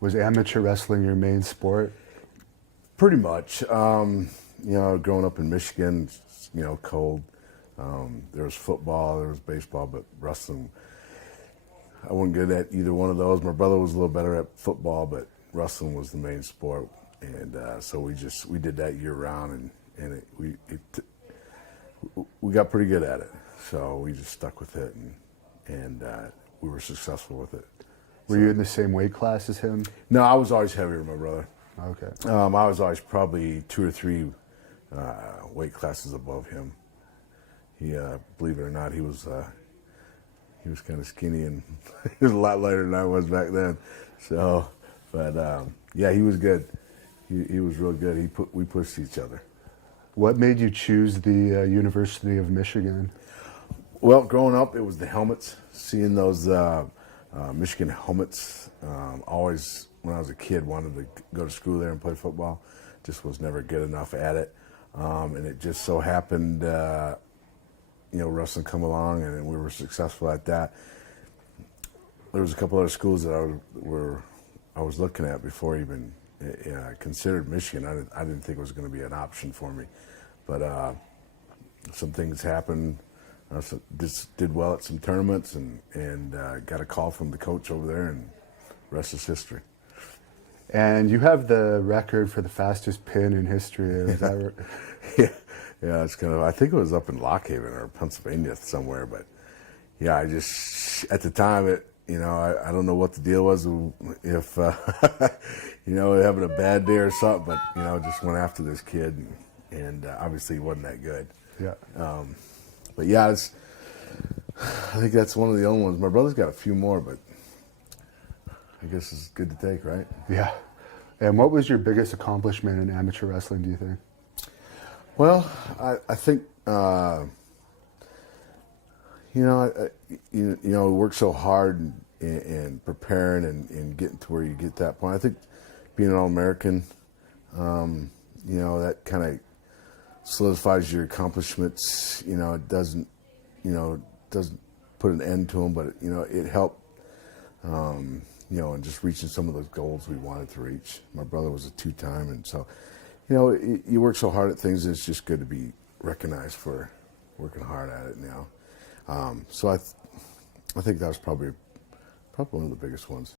Was amateur wrestling your main sport? Pretty much. Growing up in Michigan, cold. There was football, there was baseball, but wrestling, I wasn't good at either one of those. My brother was a little better at football, but wrestling was the main sport, and so we did that year round, we got pretty good at it. So we just stuck with it, and we were successful with it. Were you in the same weight class as him? No, I was always heavier than my brother. Okay. I was always probably 2 or 3 weight classes above him. He, believe it or not, he was kind of skinny, and he was a lot lighter than I was back then. So, but yeah, he was good. He was real good. We pushed each other. What made you choose the University of Michigan? Well, growing up, it was the helmets. Seeing those Michigan helmets. Always, when I was a kid, wanted to go to school there and play football. Just was never good enough at it. And it just so happened, wrestling come along, and we were successful at that. There was a couple other schools that I was looking at before even considered Michigan. I didn't think it was going to be an option for me, but some things happened. Just did well at some tournaments, and got a call from the coach over there, and rest is history. And you have the record for the fastest pin in history. Is that right? Yeah, it's kind of. I think it was up in Lock Haven or Pennsylvania somewhere, but yeah, I just at the time I don't know what the deal was, if having a bad day or something, but just went after this kid, and obviously he wasn't that good. Yeah. But yeah, I think that's one of the only ones. My brother's got a few more, but I guess it's good to take, right? Yeah. And what was your biggest accomplishment in amateur wrestling, do you think? Well, I think we work so hard and preparing and getting to where you get that point. I think being an All-American, that kind of solidifies your accomplishments. It doesn't put an end to them, but it helped. And just reaching some of those goals we wanted to reach. My brother was a 2-time, and so, you work so hard at things, and it's just good to be recognized for working hard at it now. So I think that was probably one of the biggest ones.